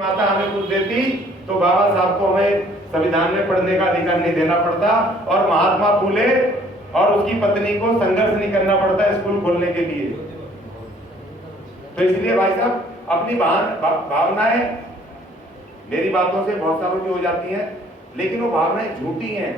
माता हमें कुछ देती तो बाबा साहब को हमें संविधान में पढ़ने का अधिकार नहीं देना पड़ता और महात्मा फूले और उसकी पत्नी को संघर्ष नहीं करना पड़ता स्कूल खोलने के लिए। तो इसलिए भाई साहब अपनी भावनाएं मेरी बातों से बहुत सारों की हो जाती हैं, लेकिन वो भावनाएं झूठी हैं।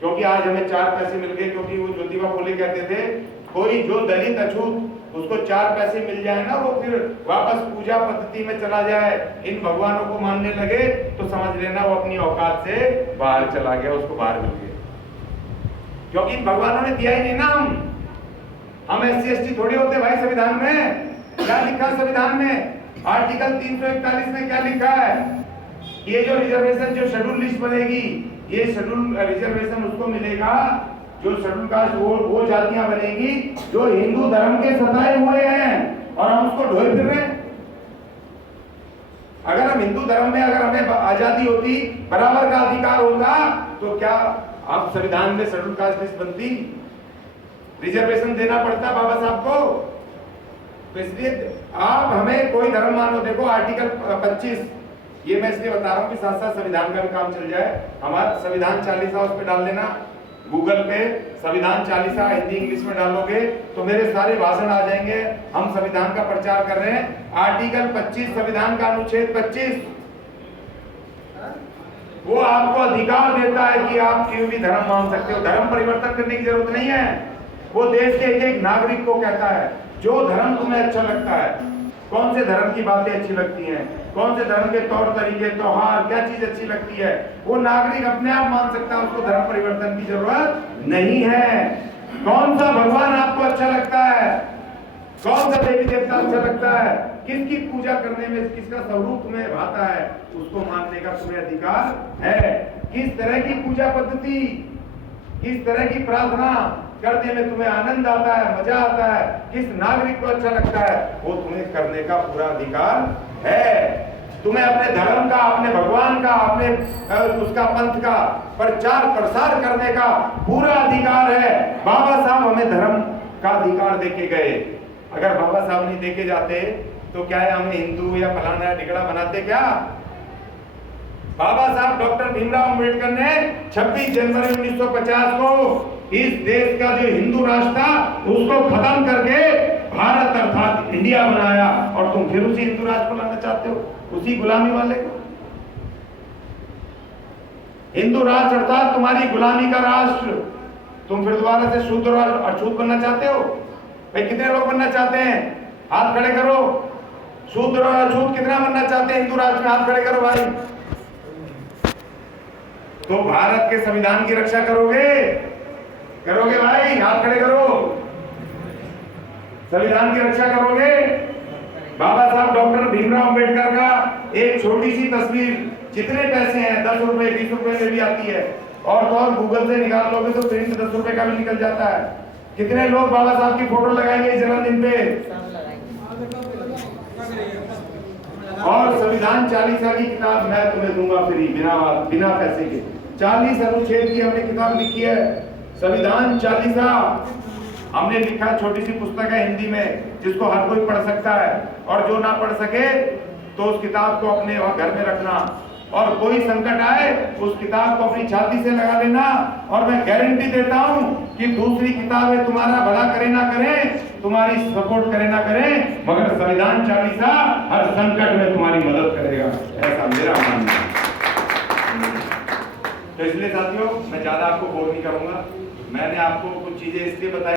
क्योंकि आज हमें 4 पैसे मिल गए, क्योंकि वो ज्योतिबा फूले कहते थे कोई जो दलित अछूत उसको 4 पैसे मिल जाए ना, वो फिर वापस पूजा पद्धति में चला जाए, इन भगवानों को मानने लगे, तो समझ लेना वो अपनी औकात से बाहर चला गया, उसको बाहर मिल गया। क्योंकि इन भगवानों ने दिया ही नहीं ना। हम SC ST थोड़ी होते भाई। संविधान में क्या लिखा है? संविधान में आर्टिकल 341 में क्या लिखा है? ये जो रिजर्वेशन, जो शेड्यूल लिस्ट बनेगी, ये शेड्यूल रिजर्वेशन उसको मिलेगा जो शेड्यूल कास्ट वो जातियां बनेगी जो हिंदू धर्म के सताए हुए हैं, और हम उसको ढोए फिर रहे हैं। अगर हम हिंदू धर्म में, अगर हमें आजादी होती, बराबर का अधिकार होता, तो क्या आप संविधान में शेड्यूल कास्ट लिस्ट बनती? रिजर्वेशन देना पड़ता बाबा साहब को? तो इसलिए आप हमें कोई धर्म मानो। देखो आर्टिकल 25, ये मैं इसलिए बता रहा हूँ कि साथ साथ संविधान का भी काम चल जाए। हमारा संविधान 40 उस पे डाल देना, गूगल पे संविधान 40 हिंदी इंग्लिश में डालोगे तो मेरे सारे भाषण आ जाएंगे। हम संविधान का प्रचार कर रहे हैं। आर्टिकल 25 संविधान का अनुच्छेद 25 वो आपको अधिकार देता है कि आप कोई भी धर्म मान सकते हो। धर्म परिवर्तन करने की जरूरत नहीं है। वो देश के एक नागरिक को कहता है जो धर्म तुम्हें अच्छा लगता है। कौन से धर्म की बातें अच्छी लगती हैं, कौन से धर्म के तौर तरीके, त्योहार, क्या चीज अच्छी लगती है, वो नागरिक अपने आप मान सकता है। उसको धर्म परिवर्तन की जरूरत नहीं है। कौन सा भगवान आपको अच्छा लगता है, कौन सा देवी देवता अच्छा लगता है, किसकी पूजा करने में किसका स्वरूप तुम्हें भाता है, उसको मानने का तुम्हें अधिकार है। किस तरह की पूजा पद्धति, किस तरह की प्रार्थना करने में तुम्हें आनंद आता है, मजा आता है, किस नागरिक को अच्छा लगता है, वो तुम्हें करने का पूरा अधिकार है। तुम्हें अपने धर्म का, अपने भगवान का, अपने उसका पंथ का प्रचार प्रसार करने का पूरा अधिकार है। बाबा साहब हमें धर्म का अधिकार देके गए। अगर बाबा साहब नहीं देके जाते तो क्या है, हमें हिंदू या फलाना या टिकड़ा बनाते क्या? बाबा साहब डॉक्टर भीमराव अंबेडकर ने 26 जनवरी 1950 को इस देश का जो हिंदू राष्ट्र था उसको खत्म करके भारत अर्थात इंडिया बनाया, और तुम फिर उसी हिंदू राष्ट्र को लाना चाहते हो, उसी गुलामी वाले को। हिंदू राष्ट्र अर्थात तुम्हारी गुलामी का राष्ट्र, तुम फिर दोबारा से शूद्र और अछूत बनना चाहते हो? भाई कितने लोग बनना चाहते हैं? हाथ खड़े करो। शूद्र और अछूत कितना बनना चाहते हैं हिंदू राष्ट्र में? हाथ खड़े करो भाई। तो भारत के संविधान की रक्षा करोगे? करोगे भाई? हाथ खड़े करो। संविधान की रक्षा करोगे? बाबा साहब डॉक्टर भीमराव अंबेडकर का एक छोटी सी तस्वीर, जितने पैसे हैं 10 रुपए 20 रुपए में भी आती है, और तो और गूगल से निकाल लोगे तो प्रिंट 10 रुपए का भी निकल जाता है। कितने लोग बाबा साहब की फोटो लगाएंगे जन्मदिन पे? और संविधान 40 की किताब मैं तुम्हें दूंगा फ्री, बिना पैसे के। 40 अनुच्छेद की हमने किताब लिखी है, संविधान 40 हमने लिखा। छोटी सी पुस्तक है हिंदी में, जिसको हर कोई पढ़ सकता है, और जो ना पढ़ सके तो उस किताब को अपने घर में रखना, और कोई संकट आए उस किताब को अपनी छाती से लगा लेना, और मैं गारंटी देता हूं कि दूसरी किताबें तुम्हारा भला करे ना करें, तुम्हारी सपोर्ट करे ना करें, मगर संविधान 40 हर संकट में तुम्हारी मदद करेगा, ऐसा मेरा मानना है। तो इसलिए साथियों मैं ज्यादा आपको बोर नहीं करूंगा। मैंने आपको कुछ चीजें इसलिए बताई